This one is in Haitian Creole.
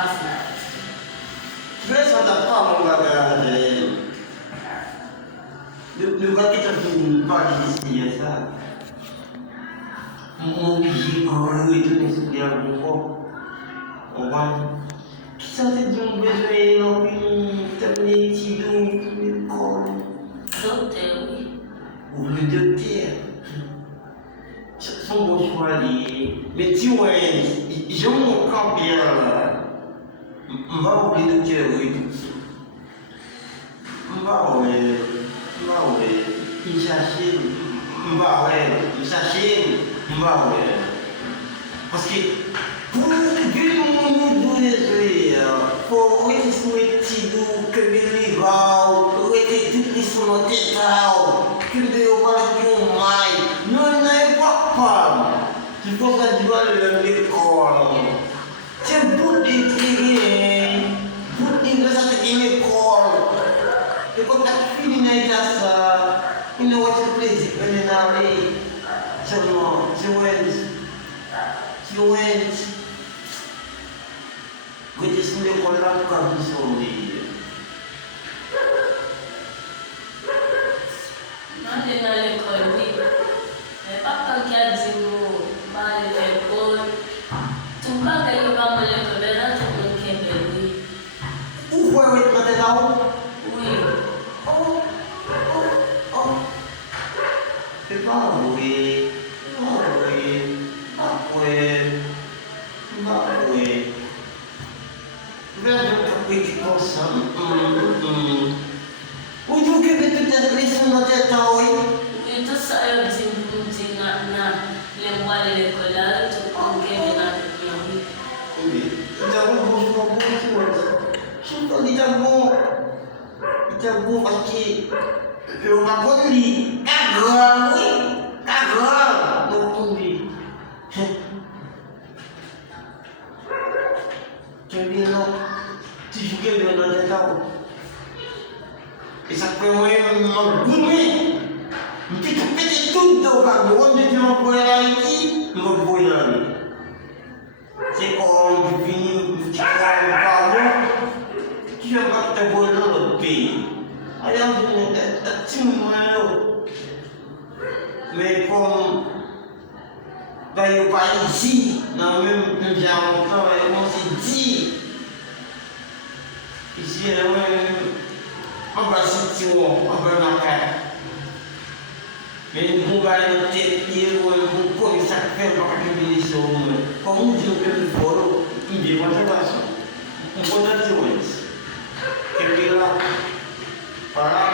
Mas ada apa mga lugar kita pun pagi di sana. Mungkin itu nih sedia buku. Orang kita sedang berjuang tapi tidur kau. Le docteur. Son bon choix mais tiwens, j'ai mon campé là. M'a oublié docteur oui. Mbawe, isashi, mbawe, parce que pour que nous pour rester que les gars, rester tout les son tête, que les ovations maille, non n'est pas. Il faut que tu vas l'école. C'est pour d'écrire, pour d'écrire ça c'est l'école. E quando a filha essa, e não é surpresa, ele não é, chamou, tiwens, que se me coloca com a visão dele. Não tem nada a ver, é para que a digo, vai ver por, tu vai que vai me lembrar de um que é bem. O qual é o material? Ujung ke betul tak bisa nak tahu. Itu saya jina lembal lekola tu ke bina yang. Jangan bos Sudah dijago pasti. Rumah pun di kagak, nonton di. Jadi lo juga dengan tahu. Bisa kau membumi, mesti kepet itu dah kan, orang dia cuma boleh lagi, nggak boleh lagi. Sekolah begini, sekolah kamu, dia kata boleh lebih. Ayam punya cuma lo, macam bayu paisi, nama menjauh kau emosi ji, isi nama apa situasi apa makan, mengubah nanti dia kau bisa pakai beli semua, kau juga perlu ini macam apa? Mungkin tiwens, kira para